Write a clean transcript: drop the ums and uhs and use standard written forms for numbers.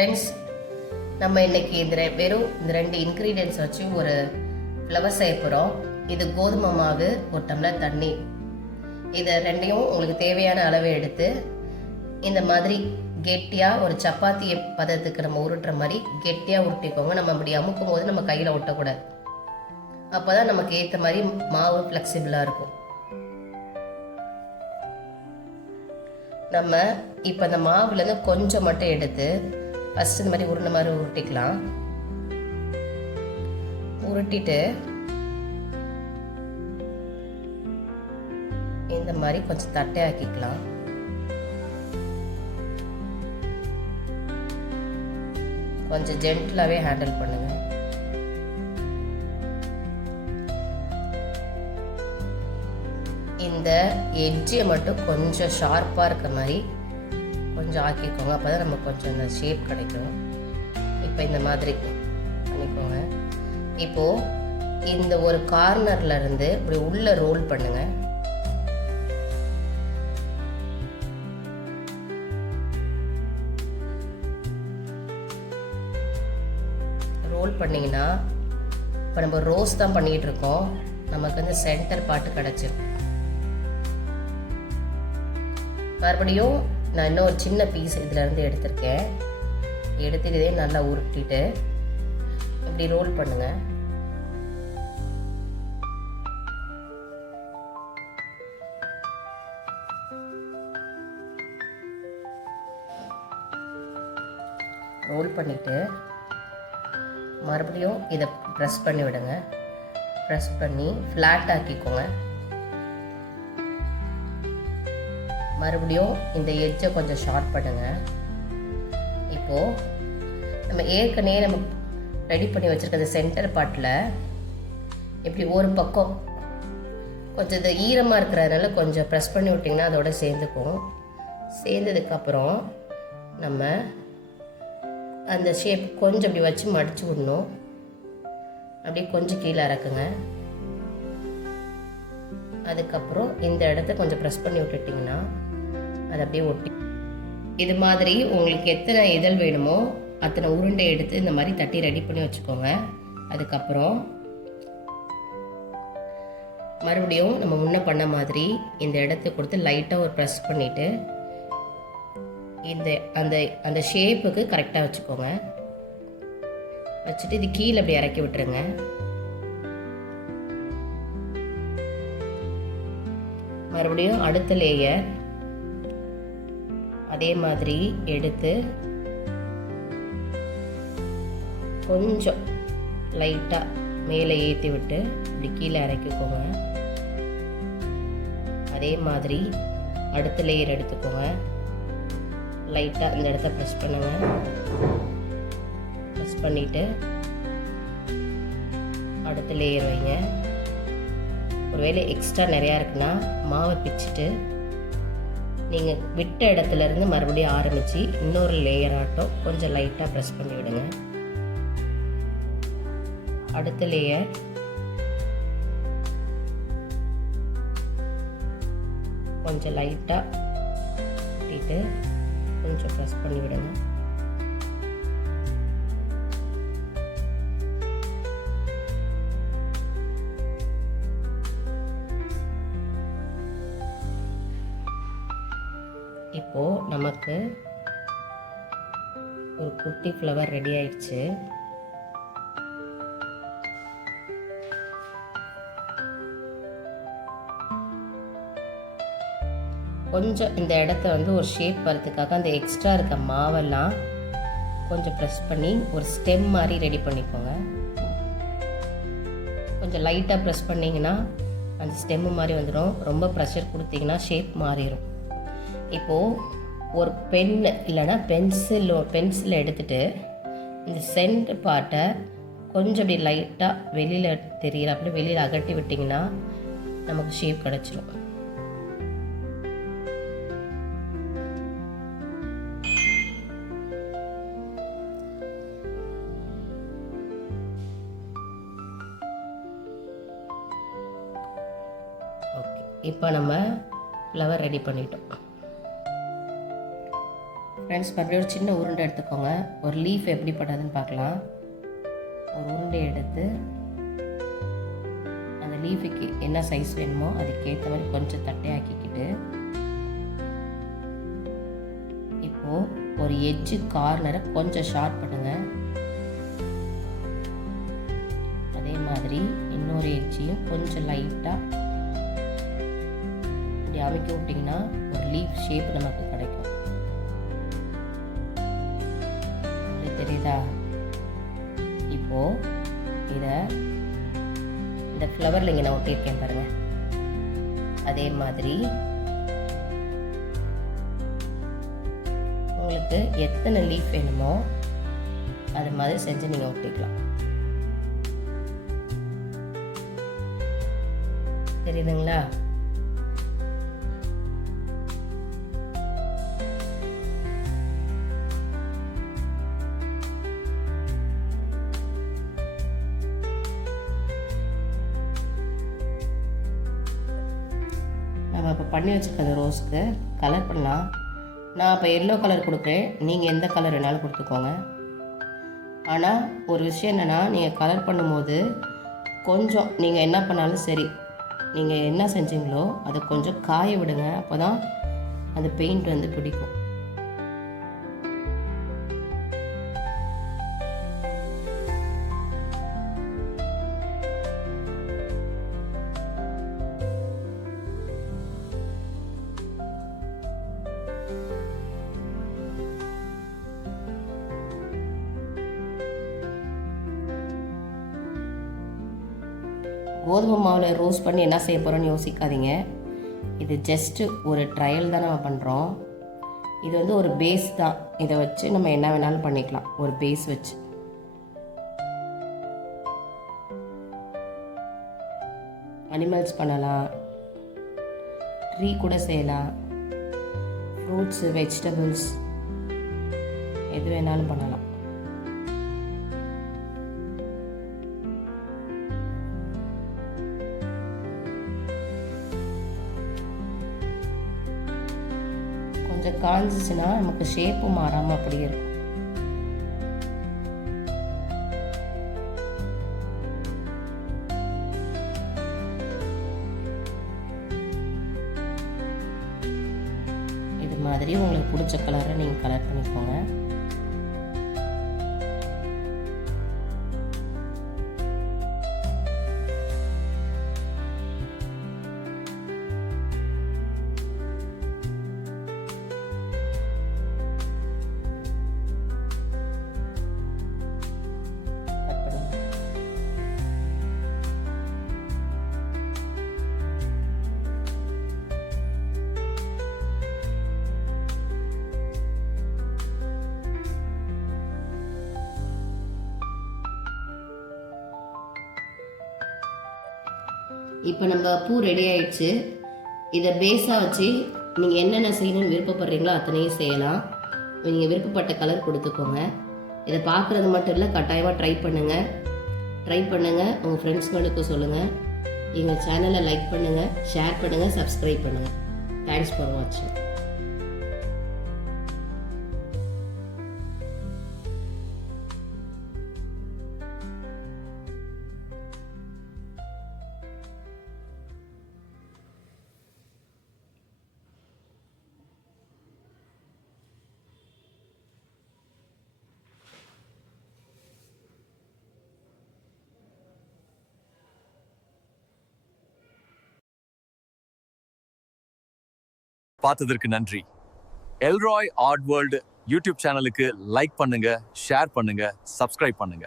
Friends, நம்ம இன்னைக்கு வெறும் இந்த 2 இன்க்ரீடியன்ஸ் வச்சு ஒரு ஃப்ளவர் செய்ய போகிறோம். இது கோதுமை மாவு, ஒரு டம்ளர் தண்ணி. இதை ரெண்டையும் உங்களுக்கு தேவையான அளவு எடுத்து இந்த மாதிரி கெட்டியாக ஒரு சப்பாத்தி பதத்துக்கு நம்ம உருட்டுற மாதிரி கெட்டியாக உருட்டிக்கோங்க. நம்ம அப்படி அமுக்கும் போது நம்ம கையில் ஒட்டக்கூடாது. அப்போ தான் நமக்கு ஏற்ற மாதிரி மாவு ஃப்ளெக்சிபிளாக இருக்கும். நம்ம இப்போ இந்த மாவுலேருந்து கொஞ்சம் மட்டும் எடுத்து ஃபஸ்ட்டு இந்த மாதிரி உருண்டை மாதிரி உருட்டிக்கலாம். உருட்டிட்டு இந்த மாதிரி கொஞ்சம் தட்டையாக்கிக்கலாம். கொஞ்சம் ஜென்டிலாகவே ஹேண்டில் பண்ணுங்க. இந்த எட்ஜை மட்டும் கொஞ்சம் ஷார்ப்பாக இருக்க மாதிரி கொஞ்சம் ஆக்கிக்கோங்க. அப்போ தான் நமக்கு கொஞ்சம் இந்த ஷேப் கிடைக்கும். இப்போ இந்த மாதிரி பண்ணிக்கோங்க. இப்போது இந்த ஒரு கார்னரில் இருந்து இப்படி உள்ளே ரோல் பண்ணுங்க. ரோல் பண்ணிங்கன்னா இப்போ நம்ம ரோஸ் தான் பண்ணிகிட்டு இருக்கோம். நமக்கு வந்து சென்டர் பார்ட்டு கிடச்சிரும். மறுபடியும் நான் இன்னும் ஒரு சின்ன பீஸ் இதிலேருந்து எடுத்திருக்கேன். எடுத்துக்கிட்டே நல்லா உருட்டிட்டு இப்படி ரோல் பண்ணுங்க. ரோல் பண்ணிட்டு மறுபடியும் இதை ப்ரெஸ் பண்ணி விடுங்க. ப்ரெஸ் பண்ணி ஃப்ளாட் ஆக்கிக்கோங்க. மறுபடியும் இந்த எட்ஜை கொஞ்சம் ஷார்ட் பண்ணுங்க. இப்போது நம்ம ஏற்கனவே நம்ம ரெடி பண்ணி வச்சுருக்க சென்டர் பார்ட்டில் இப்படி ஒரு பக்கம் கொஞ்சம் இது ஈரமாக இருக்கிறதுனால கொஞ்சம் ப்ரெஸ் பண்ணி விட்டிங்கன்னா அதோட சேர்ந்துக்கும். சேர்ந்ததுக்கப்புறம் நம்ம அந்த ஷேப் கொஞ்சம் இப்படி வச்சு மடித்து விடணும். அப்படியே கொஞ்சம் கீழே இறக்குங்க. அதுக்கப்புறம் இந்த இடத்த கொஞ்சம் ப்ரெஸ் பண்ணி விட்டுட்டிங்கன்னா அது அப்படியே ஒட்டி. இது மாதிரி உங்களுக்கு எத்தனை இதழ் வேணுமோ அத்தனை உருண்டை எடுத்து இந்த மாதிரி தட்டி ரெடி பண்ணி வச்சுக்கோங்க. அதுக்கப்புறம் மறுபடியும் நம்ம முன்ன பண்ண மாதிரி இந்த இடத்த கொடுத்து லைட்டாக ஒரு ப்ரெஸ் பண்ணிவிட்டு இந்த அந்த அந்த ஷேப்புக்கு கரெக்டாக வச்சுக்கோங்க. வச்சுட்டு இது கீழே அப்படி இறக்கி விட்டுருங்க. மறுபடியும் அடுத்த லேயர் அதே மாதிரி எடுத்து கொஞ்சம் லைட்டாக மேலே ஏற்றி விட்டு இப்படி கீழே இறக்கிக்கோங்க. அதே மாதிரி அடுத்த லேயர் எடுத்துக்கோங்க. லைட்டாக இந்த இடத்த ப்ரெஸ் பண்ணுங்க. ப்ரெஸ் பண்ணிவிட்டு அடுத்த லேயர் வைங்க. ஒருவேளை எக்ஸ்ட்ரா நிறையா இருக்குன்னா மாவை பிச்சுட்டு நீங்கள் விட்ட இடத்துலேருந்து மறுபடியும் ஆரம்பித்து இன்னொரு லேயர் ஆட்டம் கொஞ்சம் லைட்டாக ப்ரெஸ் பண்ணி விடுங்க. அடுத்த லேயர் கொஞ்சம் லைட்டாக விட்டு கொஞ்சம் ப்ரெஸ் பண்ணி விடுங்க. இப்போது நமக்கு ஒரு குட்டி ஃப்ளவர் ரெடி ஆயிடுச்சு. கொஞ்சம் இந்த இடத்த வந்து ஒரு ஷேப் வரதுக்காக அந்த எக்ஸ்ட்ரா இருக்க மாவெல்லாம் கொஞ்சம் ப்ரெஸ் பண்ணி ஒரு ஸ்டெம் மாதிரி ரெடி பண்ணிக்கோங்க. கொஞ்சம் லைட்டாக ப்ரெஸ் பண்ணிங்கன்னா அந்த ஸ்டெம்மு மாதிரி வந்துடும். ரொம்ப ப்ரெஷர் கொடுத்தீங்கன்னா ஷேப் மாறிடும். இப்போது ஒரு பென் இல்லைன்னா பென்சில் எடுத்துகிட்டு இந்த சென்டர் பார்ட்டை கொஞ்சம் அப்படி லைட்டாக வெளியில் தெரிகிற அப்படி வெளியில் அகட்டி விட்டிங்கன்னா நமக்கு ஷேப் கிடச்சிரும். ஓகே, இப்போ நம்ம ஃப்ளவர் ரெடி பண்ணிட்டோம். ஃப்ரெண்ட்ஸ் மறுபடியும் ஒரு சின்ன உருண்டை எடுத்துக்கோங்க. ஒரு லீஃப் எப்படி பண்ணுறதுன்னு பார்க்கலாம். ஒரு உருண்டை எடுத்து அந்த லீஃபுக்கு என்ன சைஸ் வேணுமோ அதுக்கேற்ற மாதிரி கொஞ்சம் தட்டையாக்கிக்கிட்டு இப்போது ஒரு எட்ஜு கார்னரை கொஞ்சம் ஷார்ப் பண்ணுங்கள். அதே மாதிரி இன்னொரு எட்ஜையும் கொஞ்சம் லைட்டாக இப்படி அமைக்க விட்டிங்கன்னா ஒரு லீஃப் ஷேப் நமக்கு கிடைக்கும். தெரியுதா? இப்போது இதை இந்த ஃப்ளவரில் இங்கே நான் ஒட்டியிருக்கேன் பாருங்கள். அதே மாதிரி உங்களுக்கு எத்தனை லீஃப் வேணுமோ அது மாதிரி செஞ்சு நீங்கள் ஒட்டிக்கலாம். தெரியுதுங்களா? நம்ம இப்போ பண்ணி வச்சுருக்க அந்த ரோஸ்க்கு கலர் பண்ணலாம். நான் இப்போ எல்லோ கலர் கொடுக்குறேன், நீங்கள் எந்த கலர் வேணாலும் கொடுத்துக்கோங்க. ஆனால் ஒரு விஷயம் என்னென்னா, நீங்கள் கலர் பண்ணும்போது கொஞ்சம் நீங்கள் என்ன பண்ணாலும் சரி, நீங்கள் என்ன செஞ்சீங்களோ அதை கொஞ்சம் காய விடுங்க. அப்போ தான் அந்த பெயிண்ட் வந்து பிடிக்கும். கோதுமை மாவில் ரோஸ்ட் பண்ணி என்ன செய்ய போகிறோன்னு யோசிக்காதீங்க. இது ஜஸ்ட்டு ஒரு ட்ரையல் தான் நம்ம பண்ணுறோம். இது வந்து ஒரு பேஸ் தான். இதை வச்சு நம்ம என்ன வேணாலும் பண்ணிக்கலாம். ஒரு பேஸ் வச்சு அனிமல்ஸ் பண்ணலாம், ட்ரீ கூட செய்யலாம், ஃப்ரூட்ஸு, வெஜிடபிள்ஸ் எது வேணாலும் பண்ணலாம். கொஞ்சம் காஞ்சிச்சுன்னா நமக்கு ஷேப்பும் மாறாமல் அப்படியே இருக்கும். இது மாதிரி உங்களுக்கு பிடிச்ச கலரை நீங்கள் கலர் பண்ணிக்கோங்க. இப்போ நம்ம பூ ரெடி ஆயிடுச்சு. இதை பேஸாக வச்சு நீங்கள் என்னென்ன செய்யணும்னு விருப்பப்படுறீங்களோ அத்தனையும் செய்யலாம். நீங்கள் விருப்பப்பட்ட கலர் கொடுத்துக்கோங்க. இதை பார்க்குறது மட்டும் இல்லை, கட்டாயமாக ட்ரை பண்ணுங்கள். உங்கள் ஃப்ரெண்ட்ஸ்களுக்கு சொல்லுங்கள். எங்கள் சேனலை லைக் பண்ணுங்கள், ஷேர் பண்ணுங்கள், சப்ஸ்கிரைப் பண்ணுங்கள். தேங்க்ஸ் ஃபார் வாட்சிங். பார்த்ததற்கு நன்றி. எல்ராய் ஆர்ட் வேர்ல்டு யூடியூப் சேனலுக்கு லைக் பண்ணுங்க, ஷேர் பண்ணுங்க, சப்ஸ்கிரைப் பண்ணுங்க.